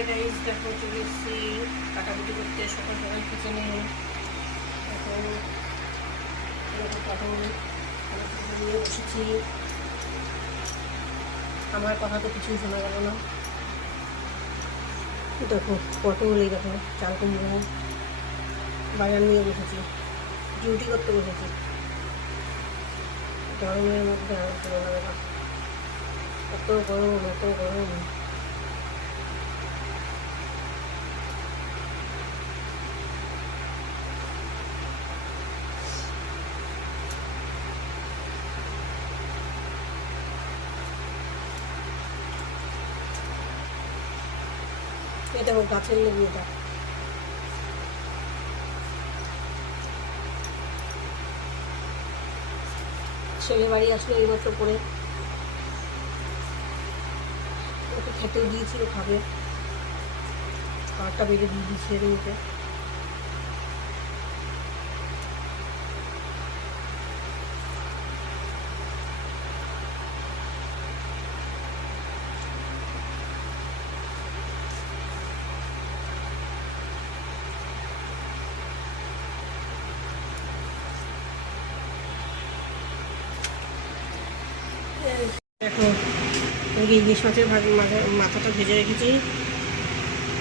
Hi guys, দেখো চলে এসেছি কাটাকুটি করতে সকাল সকাল কিচেনে। এখন পটল নিয়ে বসেছি। আমার কথা তো কিছুই শোনা গেল না। দেখো পটল, এই দেখো চাল কুমড়ো বাজার নিয়ে বসেছি, ডিউটি করতে বসেছি। গরমের মধ্যে আর ভালো লাগে না, এত গরম এত গরম। এটা গাছের লেবু, এটা ছেলে বাড়ি আসলে এইমাত্র করে ওকে খেতেও দিয়েছি, ও খাবে। খাবারটা বেড়ে দিয়ে দিয়েছি এর মুখে। দেখো ইলিশ মাছের মাথাটা ভেজে রেখেছি,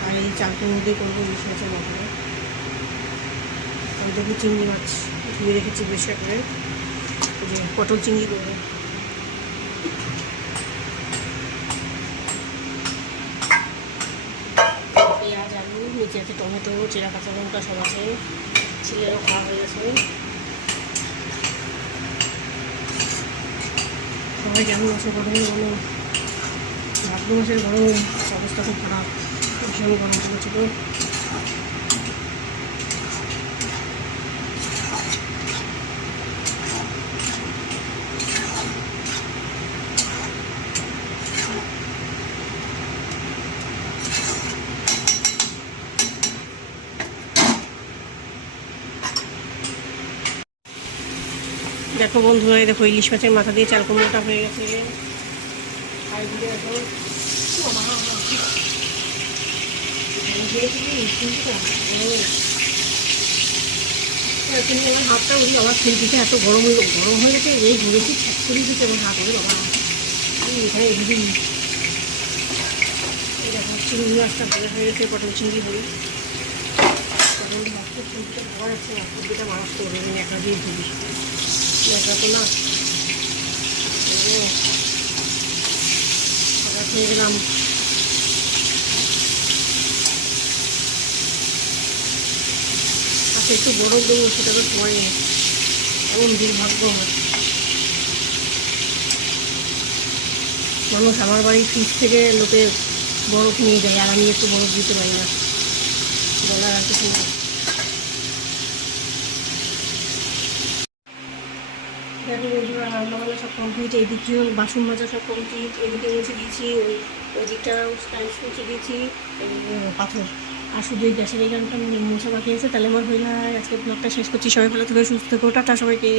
আর এই চালকুর মধ্যে করবো ইলিশ মাছের মাথাটা। আমি দেখি চিংড়ি মাছ ধুয়ে রেখেছি বেশি করে, যে পটল চিংড়ি করবো। পেঁয়াজ, আলু, নিচে আছে টমেটো, চেরা কাঁচা লঙ্কা সব আছে। ছেলেরও খাওয়া হয়ে গেছে। সবাই কেমন আছে? গরমের গরম, ভাদ্র মাসের গরম, অবস্থা খুব খারাপ, ভীষণ গরম পড়েছিল। দেখো বন্ধুরা, দেখো ইলিশ মাছের মাথা দিয়ে চাল কুমড়োটা হয়ে গেছে। আর দিকে দেখো তুমি আমার হাতটা উঠি, আমার খিলপিতে এত গরম গরম হয়ে গেছে, এই ঘুরেছি ছুরি দিচ্ছে আমার হাত হয়ে বাবা। এখানে এদিকে এই দেখো চিংড়ি মাছটা ভাজা হয়ে গেছে, পটল চিংড়ি হই। পটল মাছটা চিংড়িটা খাওয়া যাচ্ছে না, সবজিটা মারাস করবে একা দিয়ে ধুবি, একা তো না। খাবার খেয়ে গেলাম। আচ্ছা একটু বরফ দেবো, সেটা তো সময় নেই, এমন দুর্ভাগ্য হয়। মানুষ আমার বাড়ির ফ্রিজ থেকে লোকে বরফ নিয়ে যায়, আর আমি একটু বরফ দিতে পারি না, বলার আর কিছু নেই। দেখো বন্ধুরা, রান্নাবান্না সব কমপ্লিট। এইদিকে বাসন মাজা সব কমপ্লিট, এদিকে মুছে দিয়েছি, ওই দিকটাও টাইলস মুছে দিয়েছি, পাথর। আর শুধু এই গ্যাসের এইখানটা মোছা বাকি আছে। তাহলে আমার হইলে আজকে ব্লগটা শেষ করছি। সবাই ভালো থেকে সুস্থ থেকো, টাটা সবাইকে।